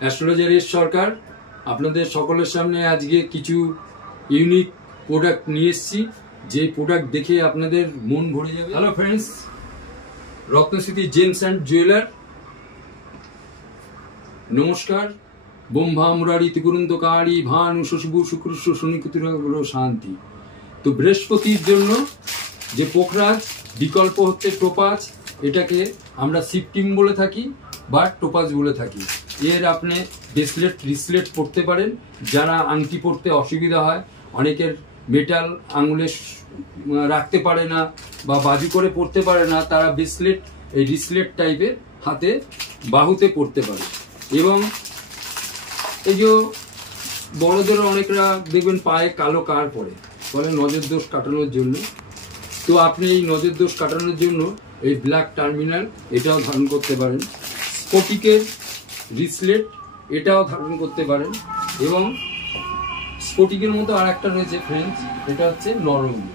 Astrologer S সরকার আপনাদের সকলের সামনে আজকে কিছু ইউনিক প্রোডাক্ট নিয়ে এসেছি, যে প্রোডাক্ট দেখে আপনাদের মন ভরে যাবে। Hello friends, Ratnasmriti gems and jeweller, নমস্কার। বোম্ভা মুরারি ত্রিকুরন্তকারী ভানু শশিবু শুক্রস্ব শনিকুতির শান্তি। তো বৃহস্পতির জন্য যে পোখরাজ বিকল্প হচ্ছে টোপাজ, এটাকে আমরা সিপটিম বলে থাকি বা টোপাজ বলে থাকি। এর আপনি ব্রেসলেট রিসলেট পরতে পারেন, যারা আংটি পরতে অসুবিধা হয়, অনেকের মেটাল আঙুলে রাখতে পারে না বা বাজু করে পরতে পারে না, তারা ব্রেসলেট এই রিসলেট টাইপের হাতে বাহুতে পরতে পারে। এবং এই যে বড়দেরও অনেকরা দেখবেন পায়ে কালো কার পরে, বলে নজর দোষ কাটানোর জন্য। তো আপনি এই নজর দোষ কাটানোর জন্য এই ব্ল্যাক টার্মিনাল এটাও ধারণ করতে পারেন, স্ফটিকের রিসলেট এটাও ধারণ করতে পারেন। এবং স্ফটিকের মতো আর একটা রয়েছে ফ্রেন্ডস, এটা হচ্ছে নরঙ্গি।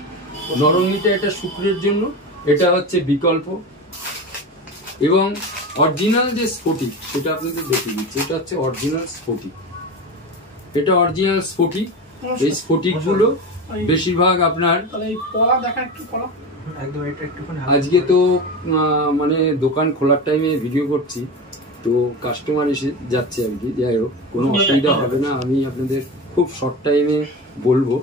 নরঙ্গিটা এটা শুক্রের জন্য, এটা হচ্ছে বিকল্প। এবং অরিজিনাল যে স্ফটিক সেটা আপনাদের দেখে দিচ্ছি, এটা হচ্ছে অরিজিনাল স্ফটিক। এটা অরিজিনাল স্ফটিক। এই স্ফটিকগুলো বেশিরভাগ আপনার আজকে তো মানে দোকান খোলার টাইমে ভিডিও করছি, তো কাস্টমার এসে যাচ্ছে আর কি। যাই হোক, কোনো অসুবিধা হবে না, আমি আপনাদের খুব শর্ট টাইমে বলবো।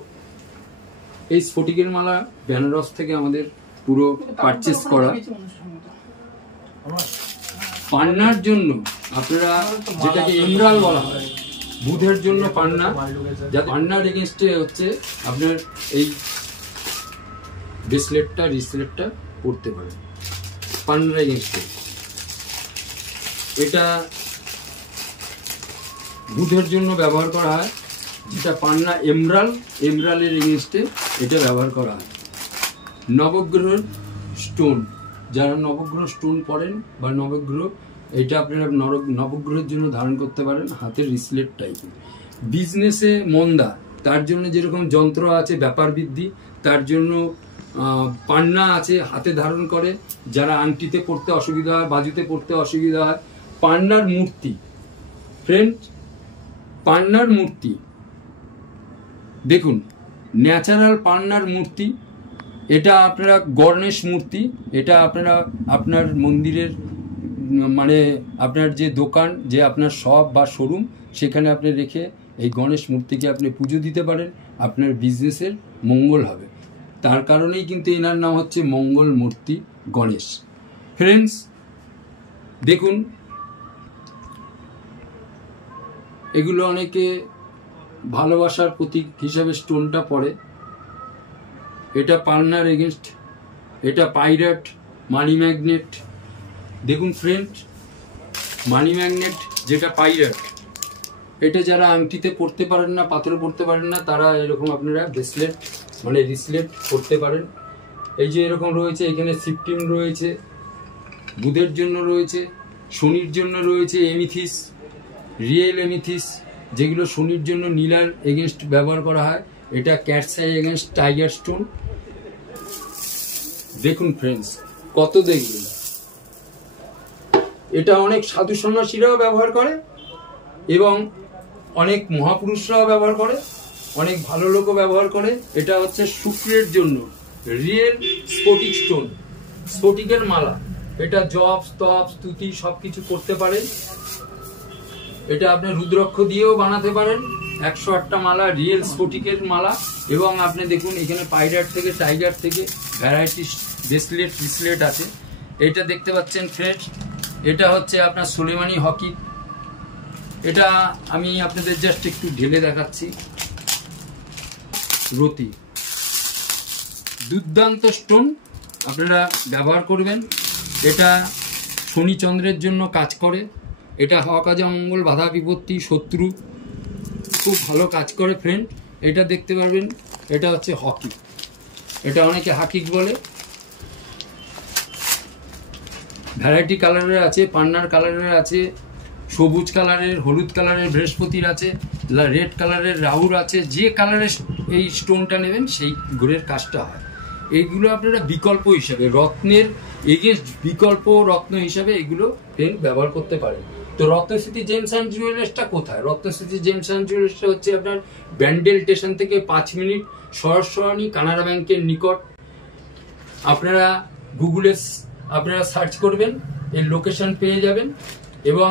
এই স্ফটিকের মালা বেনারস থেকে আমাদের পুরো পারচেস করা। পান্নার জন্য আপনারা যেটাকে এমরাল বলা হয়, বুধের জন্য পান্না, যা পান্নার এগেনস্টে হচ্ছে আপনার এই ব্রেসলেটটা রিসলেটটা পড়তে পারেন পান্নার এগেনস্টে। এটা বুধের জন্য ব্যবহার করা হয়, যেটা পান্না এমরালের এগেনস্টে এটা ব্যবহার করা হয়। নবগ্রহ স্টোন, যারা নবগ্রহ স্টোন পড়েন বা নবগ্রহ, এটা আপনারা নবগ্রহের জন্য ধারণ করতে পারেন, হাতের রিসলেট টাইপের। বিজনেসে মন্দা, তার জন্য যেরকম যন্ত্র আছে ব্যাপার বৃদ্ধি, তার জন্য পান্না আছে, হাতে ধারণ করে, যারা আংটিতে পড়তে অসুবিধা হয়, বাজুতে পড়তে অসুবিধা হয়। পান্নার মূর্তি ফ্রেন্ড, পান্নার মূর্তি দেখুন, ন্যাচারাল পান্নার মূর্তি। এটা আপনারা গণেশ মূর্তি, এটা আপনারা আপনার মন্দিরের মানে আপনার যে দোকান, যে আপনার শপ বা শোরুম, সেখানে আপনি রেখে এই গণেশ মূর্তিকে আপনি পুজো দিতে পারেন, আপনার বিজনেসের মঙ্গল হবে। তার কারণেই কিন্তু এনার নাম হচ্ছে মঙ্গল মূর্তি গণেশ। ফ্রেন্ডস দেখুন, এগুলো অনেকে ভালোবাসার প্রতীক হিসাবে স্টোনটা পড়ে। এটা পান্নার এগেনস্ট, এটা পাইরেট মানি ম্যাগনেট। দেখুন ফ্রেন্ড, মানি ম্যাগনেট যেটা পাইরেট, এটা যারা আংটিতে পড়তে পারেন না, পাথরে পড়তে পারেন না, তারা এরকম আপনারা ব্রেসলেট মানে রিসলেট পড়তে পারেন। এই যে এরকম রয়েছে, এখানে সিপটিম রয়েছে, বুধের জন্য রয়েছে, শনির জন্য রয়েছে এমিথিস, রিয়েল এমিথিস, যেগুলো শনির জন্য নীলার এগেনস্ট ব্যবহার করা হয়। এটা cat's eye against tiger stone. দেখুন ফ্রেন্ডস, কত দেখবেন, এটা অনেক সাধু সন্ন্যাসীরাও ব্যবহার করে এবং অনেক মহাপুরুষরাও ব্যবহার করে, অনেক ভালো লোকও ব্যবহার করে। এটা হচ্ছে শুক্রের জন্য রিয়েল স্ফটিক স্টোন, স্ফটিকের মালা। এটা জপ স্তব স্তুতি সবকিছু করতে পারেন। এটা আপনি রুদ্রাক্ষ দিয়েও বানাতে পারেন, 108টা মালা রিয়েল স্ফটিকের মালা। এবং আপনি দেখুন, এখানে পাইরেট থেকে টাইগার থেকে ভ্যারাইটি ব্রেসলেট রিসলেট আছে। এটা দেখতে পাচ্ছেন ফ্রেন্ডস, এটা হচ্ছে আপনার সোলেমানি হকি। এটা আমি আপনাদের জাস্ট একটু ঢেলে দেখাচ্ছি। রতি দুর্দান্ত স্টোন, আপনারা ব্যবহার করবেন। এটা শনি চন্দ্রের জন্য কাজ করে। এটা হওয়া কাজে অমঙ্গল, বাধা বিপত্তি, শত্রু খুব ভালো কাজ করে ফ্রেন্ড। এটা দেখতে পারবেন, এটা হচ্ছে হকি, এটা অনেকে হাকিক বলে। ভ্যারাইটি কালারের আছে, পান্নার কালারের আছে, সবুজ কালারের, হলুদ কালারের বৃহস্পতির আছে, রেড কালারের রাহুর আছে। যে কালারের এই স্টোনটা নেবেন সেই ঘরের কাজটা হয়। এইগুলো আপনারা বিকল্প হিসাবে, রত্নের এগেনস্ট বিকল্প রত্ন হিসাবে এগুলো পেন ব্যবহার করতে পারেন। তো রত্নস্মৃতি জেমস অ্যান্ড জুয়েলার্সটা কোথায়? রত্নস্মৃতি জেমস অ্যান্ড জুয়েলার্সটা হচ্ছে আপনার ব্যান্ডেল স্টেশন থেকে 5 মিনিট সরস্বতী কানাড়া ব্যাংকের নিকট। আপনারা গুগলে আপনারা সার্চ করবেন, এর লোকেশন পেয়ে যাবেন, এবং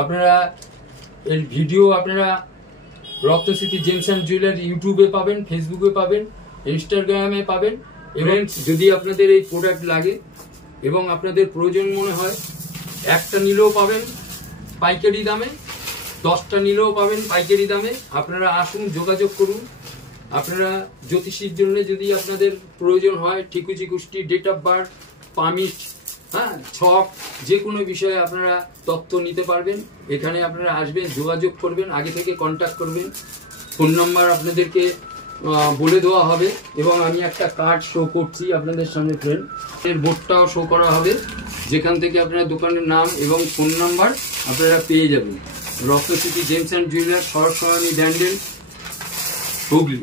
আপনারা এর ভিডিও আপনারা রত্নস্মৃতি জেমস অ্যান্ড জুয়েলার্স ইউটিউবে পাবেন, ফেসবুকে পাবেন, ইনস্টাগ্রামে পাবেন। এবং যদি আপনাদের এই প্রোডাক্ট লাগে এবং আপনাদের প্রয়োজন মনে হয়, একটা নিলেও পাবেন পাইকারি দামে, 10টা নিলেও পাবেন পাইকারি দামে। আপনারা আসুন, যোগাযোগ করুন। আপনারা জ্যোতিষীর জন্য যদি আপনাদের প্রয়োজন হয়, ঠিকুচি কুষ্টি, ডেট অফ বার্থ, পামিট, হ্যাঁ, ছক, যে কোনো বিষয়ে আপনারা তথ্য নিতে পারবেন। এখানে আপনারা আসবেন, যোগাযোগ করবেন, আগে থেকে কন্ট্যাক্ট করবেন। ফোন নাম্বার আপনাদেরকে বলে দেওয়া হবে, এবং আমি একটা কার্ড শো করছি আপনাদের সামনে ফ্রেন্ড, এর বোর্ডটাও শো করা হবে, যেখান থেকে আপনারা দোকানের নাম এবং ফোন নাম্বার আপনারা পেয়ে যাবেন। Ratnasmriti gems and jewellers, Saraswati Bandel, Hooghly.